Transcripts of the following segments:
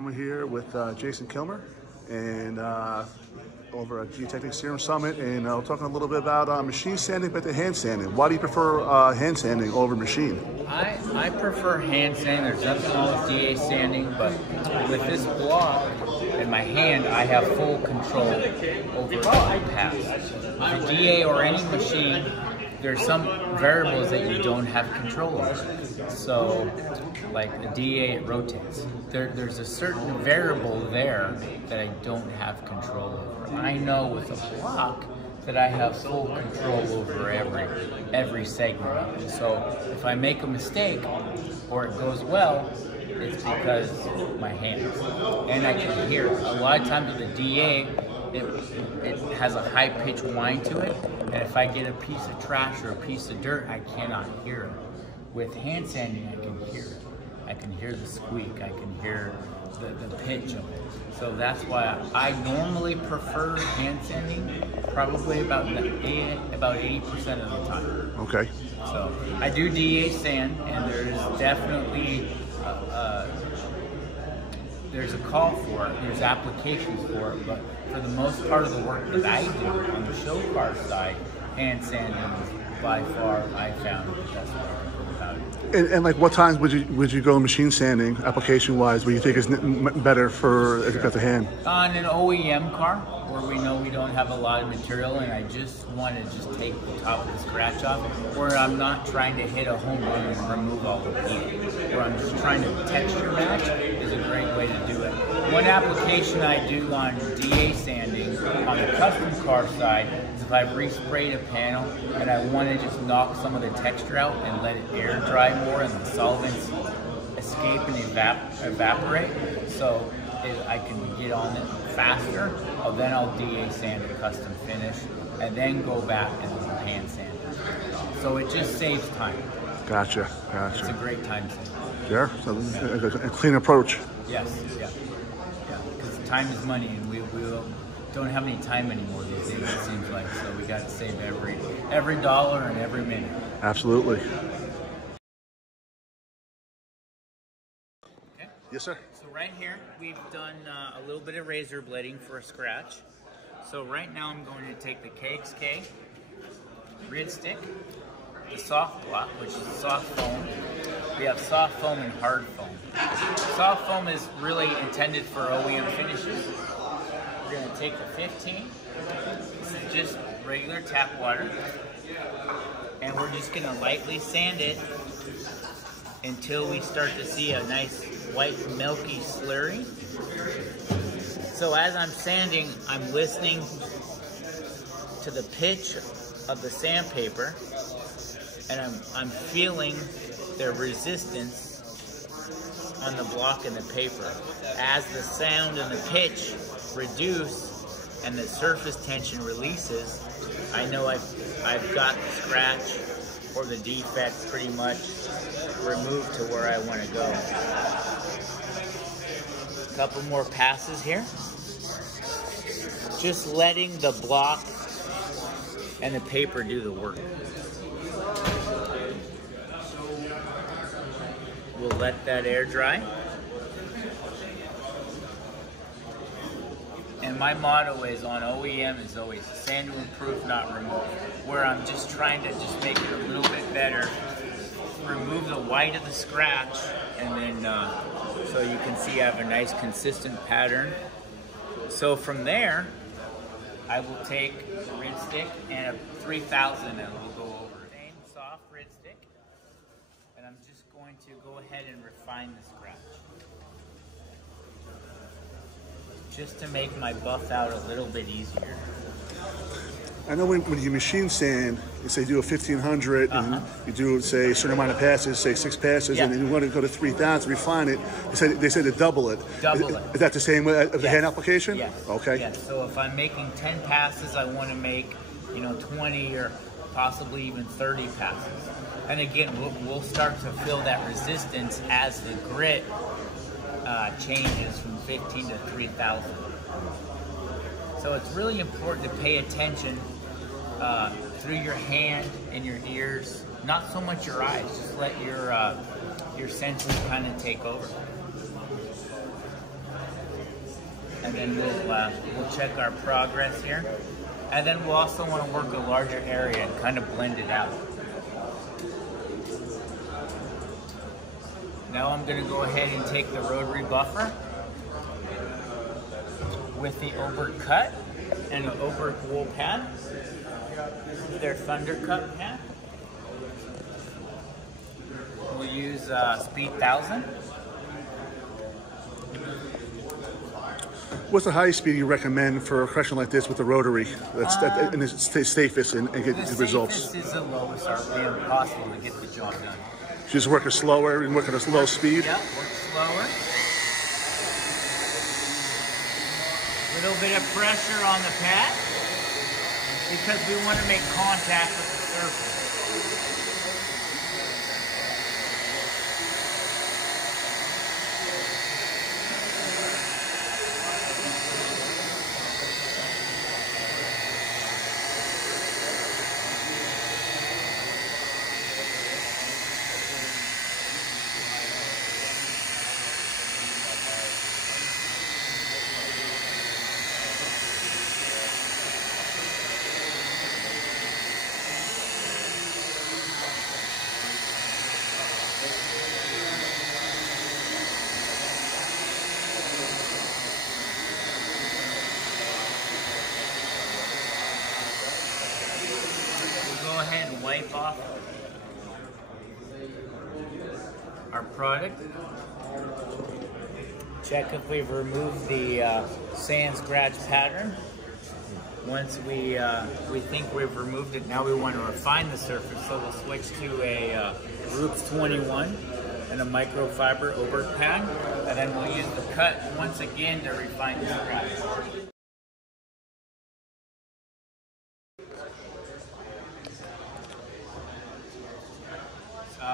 I'm here with Jason Killmer and over at GTECHNIQ Serum Summit, and talking a little bit about machine sanding, but the hand sanding. Why do you prefer hand sanding over machine? I prefer hand sanding. There's nothing wrong with DA sanding, but with this block in my hand, I have full control over my pass. The DA or any machine, there's some variables that you don't have control over. So, like the DA, it rotates. There's a certain variable there that I don't have control over. I know with a block that I have full control over every segment of it. So if I make a mistake or it goes well, it's because my hands. And I can hear it. A lot of times with the DA, it has a high-pitched whine to it, and if I get a piece of trash or a piece of dirt, I cannot hear it. With hand sanding, I can hear it. I can hear the squeak, I can hear the pitch of it. So that's why I normally prefer hand sanding, probably about 80% of the time. Okay. So I do DA sand, and there's definitely there's a call for it, there's applications for it, but for the most part of the work that I do on the show car side, hand sanding is by far, I found, the best way to go about it. And like, what times would you go machine sanding, application-wise, where you think is better for if you got the hand? On an OEM car, where we know we don't have a lot of material, and I just want to just take the top of the scratch off, where I'm not trying to hit a home run and remove all the paint, where I'm just trying to texture match, is a great way to do it. One application I do on DA sanding on the custom car side is if I've resprayed a panel and I want to just knock some of the texture out and let it air dry more and the solvents escape and evaporate, so I can get on it faster. Then I'll DA sand a custom finish and then go back and hand sand it. So it just saves time. Gotcha. It's a great time save. Yeah, so a clean approach. Yes, yeah. Because time is money, and we don't have any time anymore these days, it seems like. So we got to save every dollar and every minute. Absolutely. Okay. Yes, sir. So right here, we've done a little bit of razor blading for a scratch. So right now I'm going to take the kxk grid stick, the soft block, which is soft foam. We have soft foam and hard foam. Soft foam is really intended for OEM finishes. We're going to take the 15. This is just regular tap water. And we're just going to lightly sand it until we start to see a nice white milky slurry. So as I'm sanding, I'm listening to the pitch of the sandpaper, and I'm feeling the resistance on the block and the paper. As the sound and the pitch reduce and the surface tension releases, I know I've got the scratch or the defect pretty much removed to where I want to go. A couple more passes here. Just letting the block and the paper do the work. We'll let that air dry. And my motto is on OEM is always sand to improve, not remove. Where I'm just trying to just make it a little bit better, remove the white of the scratch, and then so you can see I have a nice consistent pattern. So from there, I will take a rid stick and a 3000 and we'll go over. Same soft rid stick, and I'm just going to go ahead and refine the scratch. Just to make my buff out a little bit easier. I know when you machine sand, you say do a 1500, and you do, say, a certain amount of passes, say 6 passes, and then you want to go to 3000, refine it. They said to double it. Is that the same way as the hand application? Yes. Okay. Yes. So if I'm making 10 passes, I want to make 20 or possibly even 30 passes. And again, we'll start to feel that resistance as the grit changes from 15 to 3000. So it's really important to pay attention through your hand and your ears, not so much your eyes. Just let your senses kind of take over. and then we'll check our progress here. And then we'll also want to work a larger area and kind of blend it out. Now I'm going to go ahead and take the rotary buffer with the Oberk cut and an Oberk wool pad, their Thunder Cut pad. We'll use Speed 1000. What's the highest speed you recommend for a question like this with the rotary? And it's safest and get the results. The safest is the lowest RPM possible to get the job done. Just work it slower and work at a low speed? Yep, work slower. A little bit of pressure on the pad because we want to make contact with the surface. Go ahead and wipe off our product. Check if we've removed the sand scratch pattern. Once we think we've removed it, now we want to refine the surface, so we'll switch to a Roops 21 and a microfiber Oberk pad, and then we'll use the cut once again to refine the scratch.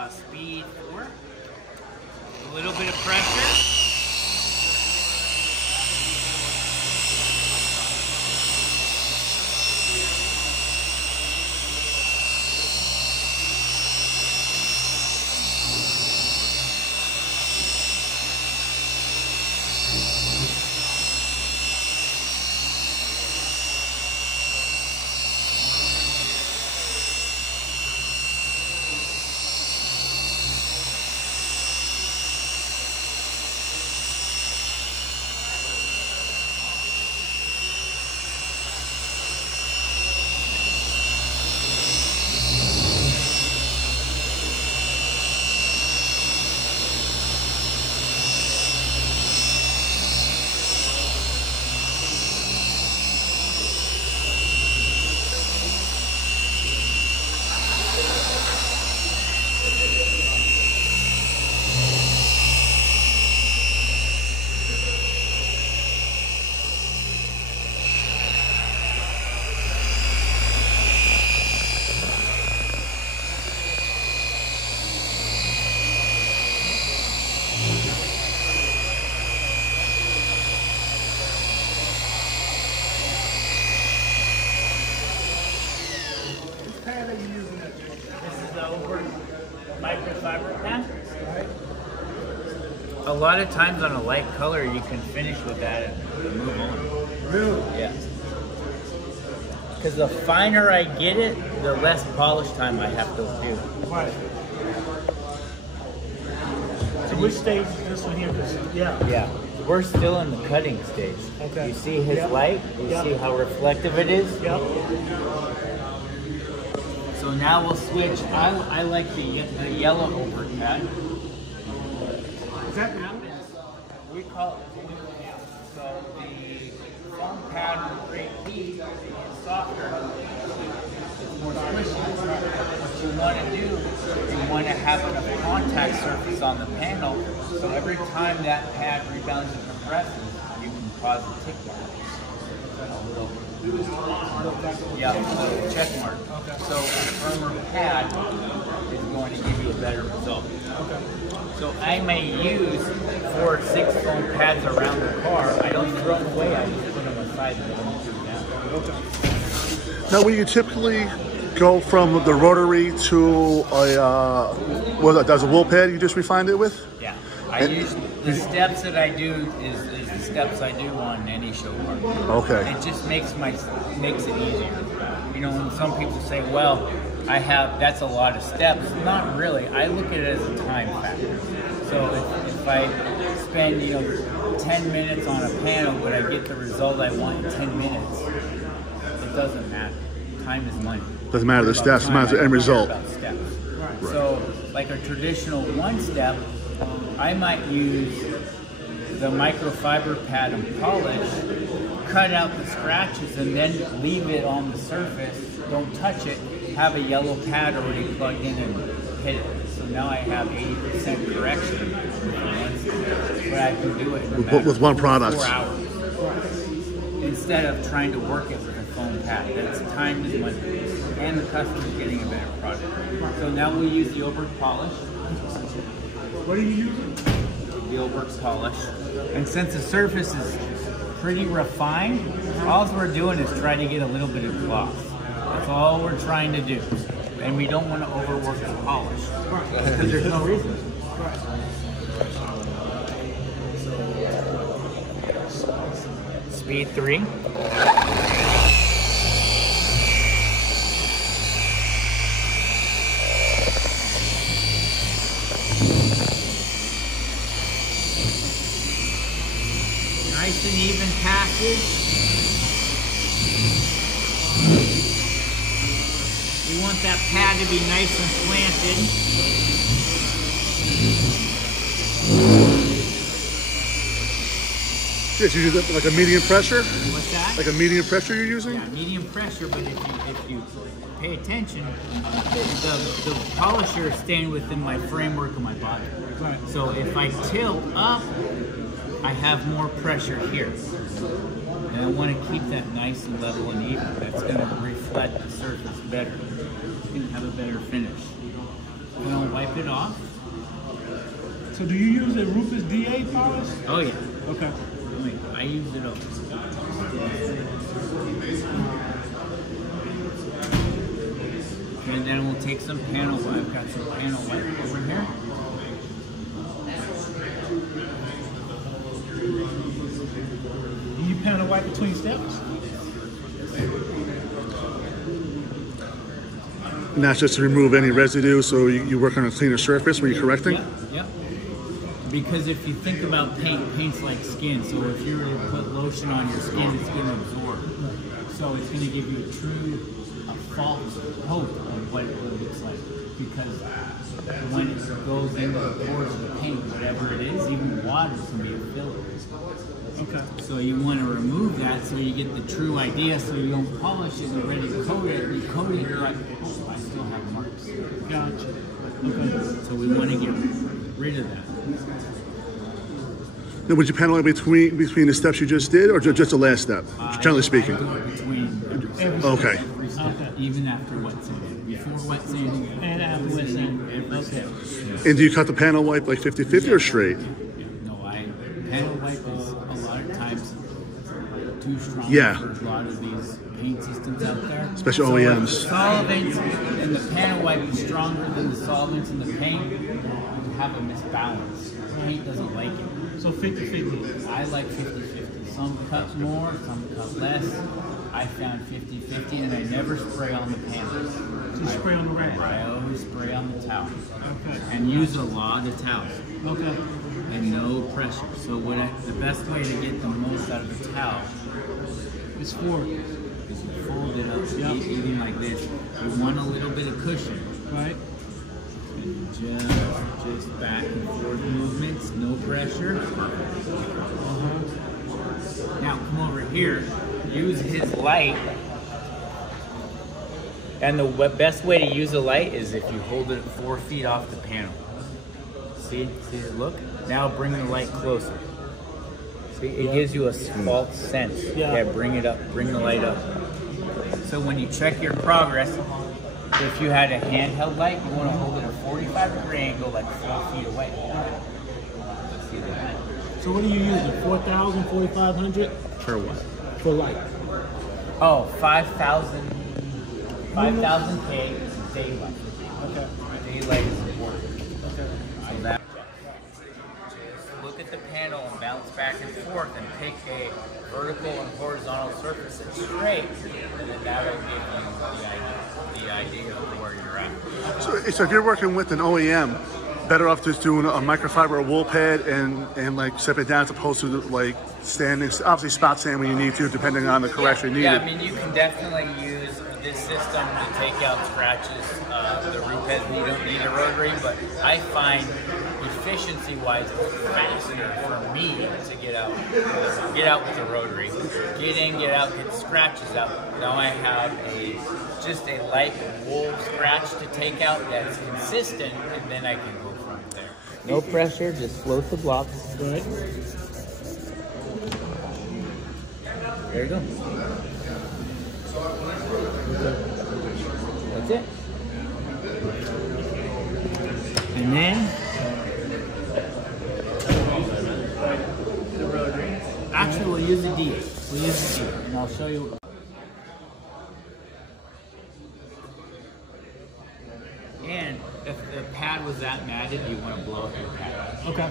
Speed 4, a little bit of pressure. Microfiber pad. A lot of times on a light color, you can finish with that and move on. Really? Yeah. Because the finer I get it, the less polish time I have to do. Right. So which stage is this one here? Yeah. Yeah. We're still in the cutting stage. Okay. You see his light? You see how reflective it is? Yep. So now we'll switch. I like the yellow Oberk pad. Is that happens? We call it glue pad. So the foam pad with great heat is softer. It's more squishy. What you want to do is you want to have a contact surface on the panel, so every time that pad rebounds and compresses, you can cause a tick mark. A little check mark. Okay. So a firmer pad is going to give you a better result. Okay. So I may use 4 or 6 foam pads around the car. I don't throw them away, I just put them aside and don't do that. Okay. Now, will you typically go from the rotary to a, what, that's a wool pad you just refined it with? Yeah. I use The steps that I do is the steps I do on any show bar. Okay. It just makes it easier. You know, when some people say, well, that's a lot of steps. Not really. I look at it as a time factor. So if I spend, 10 minutes on a panel, but I get the result I want in 10 minutes, it doesn't matter. Time is money. Doesn't matter the steps, it matters the end result. Steps. Right. So, like a traditional one step, I might use the microfiber pad and polish, cut out the scratches, and then leave it on the surface. Don't touch it. Have a yellow pad already plugged in and hit it. So now I have 80% correction. But I can do it in with one product. 4 hours. Instead of trying to work it with a foam pad. That's time is money. And the customer's getting a better product. So now we'll use the Oberg polish. What are you using? The Oberg polish. And since the surface is pretty refined, all we're doing is trying to get a little bit of gloss. That's all we're trying to do. And we don't want to overwork the polish. Because there's no reason. Speed 3. Nice and even passage. You want that pad to be nice and slanted. Yes, you use like a medium pressure? What's that? Like a medium pressure you're using? Yeah, medium pressure, but if you pay attention, the polisher is staying within my framework of my body. Right. So if I tilt up, I have more pressure here. And I want to keep that nice and level and even. That's going to reflect the surface better. It's going to have a better finish. You know, wipe it off. So do you use a Rufus DA polish? Oh yeah. Okay. I use it all. And then we'll take some panel wipe. I've got some panel wipe over here. Do you panel wipe between steps? And that's just to remove any residue, so you work on a cleaner surface when you're correcting? Yep. Because if you think about paint's like skin. So if you were to put lotion on your skin, it's going to absorb. So it's going to give you a false hope of what it looks like. Because when it goes into the pores of the paint, whatever it is, even water can be a filler. Okay. So you want to remove that so you get the true idea, so you don't polish it and ready to coat it. You coat it, you're like, oh, I still have marks. Gotcha. Okay. So we want to get rid of that. Now, would you panel between the steps you just did, or just the last step, generally speaking? I do it between every Okay. step, even after wet sanding. Before wet sanding And after wet sanding. every step. And do you cut the panel wipe like 50-50 or straight? No, panel wipe is a lot of times too strong Yeah. for a lot of these paint systems out there. Especially So OEMs. if the solvents and the panel wipe is stronger than the solvents in the paint, you have a misbalance. Paint doesn't like it. So 50-50. I like 50-50. Some cut more, some cut less. I found 50-50, and I never spray on the panels. You spray on the rag. I always spray on the towel. Okay. And use a lot of towels. Okay. And no pressure. So the best way to get the most out of the towel It's forward. is you fold it up, even like this. You want a little bit of cushion. Right. And just back and forth movements, no pressure. Now come over here, use his light. And the best way to use a light is if you hold it 4 feet off the panel. See it look? Now bring the light closer. See, it gives you a false sense. Yeah, bring it up, bring the light up. So when you check your progress, if you had a handheld light, you want to hold it at a 45-degree angle, like 4 feet away. See the light? So what are you using? 4,000, 4,500? For what? For light. Oh, 5,000 K daylight. Okay. Daylight is important. Okay. So that. Look at the forth and pick a vertical and horizontal surface that's straight, and then that'll give you the idea of where you're at. So if you're working with an OEM, better off just doing a microfiber or wool pad and like step it down as opposed to like standing, obviously spot sand when you need to, depending on the correction needed. Yeah, I mean, you can definitely use this system to take out scratches, the root heads, and you don't need a rotary, but I find efficiency-wise faster for me to get out with the rotary. Get in, get out, get scratches out. Now I have just a light wool scratch to take out that's consistent, and then I can go from there. No pressure, just float the blocks. Right. There you go. That's it. And then actually we'll use a D. We'll use a D, and I'll show you. And if the pad was that matted, you want to blow up your pad. Okay.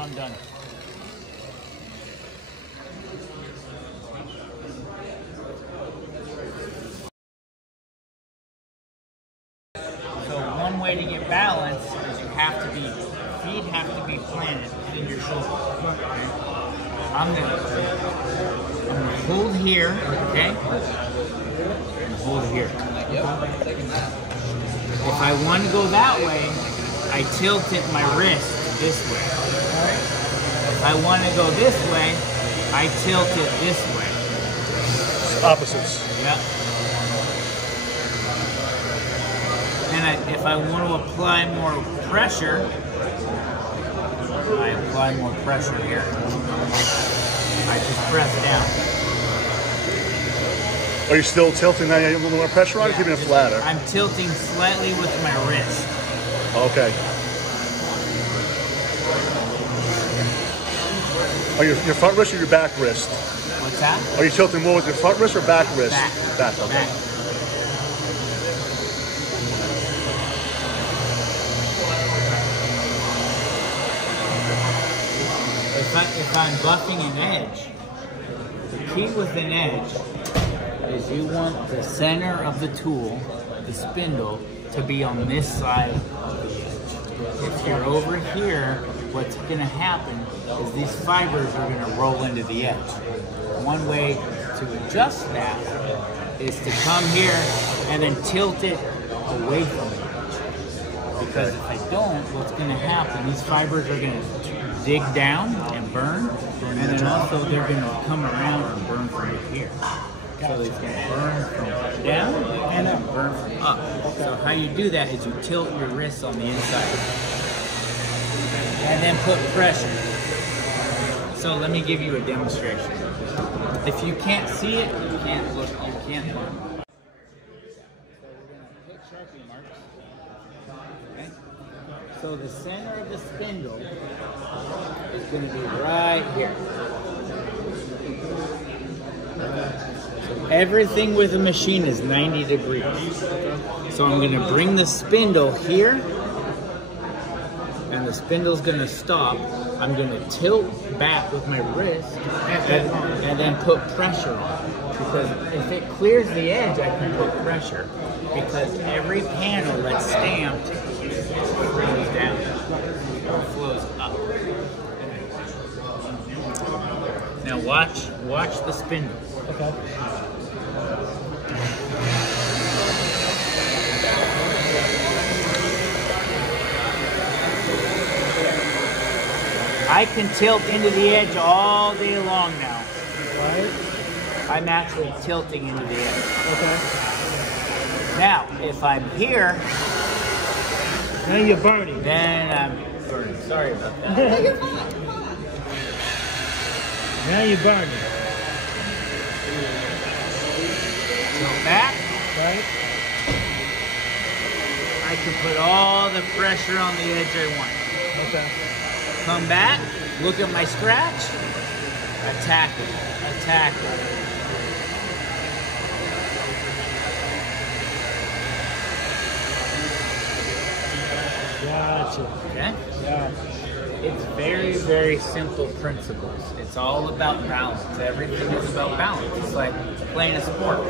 I'm done. So one way to get balance is feet have to be planted in your shoulder. Okay? I'm gonna hold here, okay? And hold here. If I want to go that way, I tilt it my wrist this way. If I want to go this way, I tilt it this way. Opposites. Yep. And if I want to apply more pressure, I apply more pressure here. I just press down. Are you still tilting that? You have a little more pressure on it, keeping it flatter? I'm tilting slightly with my wrist. Okay. Are your front wrist or your back wrist? What's that? Are you tilting more with your front wrist or back wrist? Back. Back, okay. Back. If I'm buffing an edge, the key with an edge is you want the center of the tool, the spindle, to be on this side of the edge. If you're over here, what's going to happen is these fibers are going to roll into the edge. One way to adjust that is to come here and then tilt it away from the edge. Because if I don't, what's going to happen, these fibers are going to dig down and burn, and then also they're going to come around and burn from here. So it's going to burn from down and then burn from up. So how you do that is you tilt your wrists on the inside and then put pressure. So let me give you a demonstration. If you can't see it, you can't look, you can't look. So we're going to put Sharpie marks. Okay? So the center of the spindle is going to be right here. So everything with a machine is 90 degrees. So I'm going to bring the spindle here, and the spindle's going to stop. I'm going to tilt back with my wrist and then put pressure on it. Because if it clears the edge, I can put pressure. Because every panel that's stamped flows down or flows up. Now watch the spindle. Okay. I can tilt into the edge all day long now. Right. I'm actually tilting into the edge. Okay. Now, if I'm here, Now you're burning. then I'm burning. Sorry about that. No, you're fine. Now you're burning. Tilt back. Right. I can put all the pressure on the edge I want. Okay. Come back, look at my scratch, attack it, attack it. Gotcha. Okay? Yeah. It's very, very simple principles. It's all about balance. Everything is about balance. It's like playing a sport.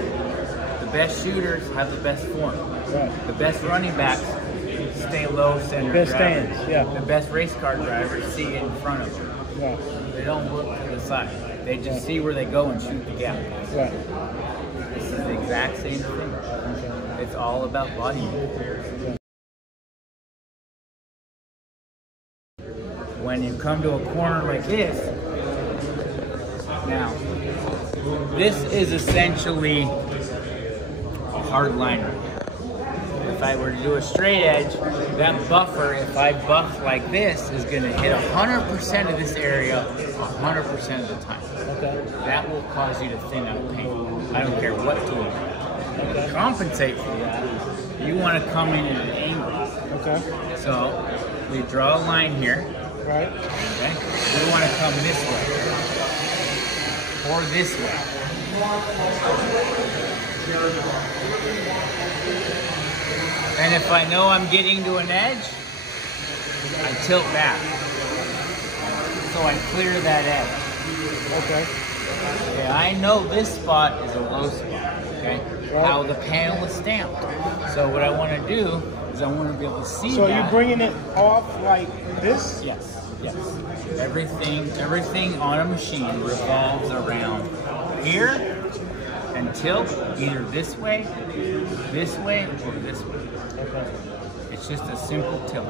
The best shooters have the best form. Right. The best running backs stay low center. Best gravity. stands, yeah. The best race car drivers see in front of them. Right. They don't look to the side. They just see where they go and shoot the gap. Right. This is the exact same thing. Okay. It's all about body movement. When you come to a corner like this, now, this is essentially a hard line right here. If I were to do a straight edge, that buffer, if I buff like this, is going to hit 100% of this area 100% of the time. Okay. That will cause you to thin out paint. I don't care what tool you use. To compensate for that, you want to come in at an angle. Okay. So we draw a line here. Right. Okay? We want to come this way or this way. And if I know I'm getting to an edge, I tilt back. So I clear that edge. Okay. Okay, I know this spot is a low spot, okay? Right. How the panel is stamped. So what I want to do is I want to be able to see So that. you're bringing it off like this? Yes, yes. Everything on a machine revolves around here and tilt either this way, or this way. Okay. It's just a simple tilt.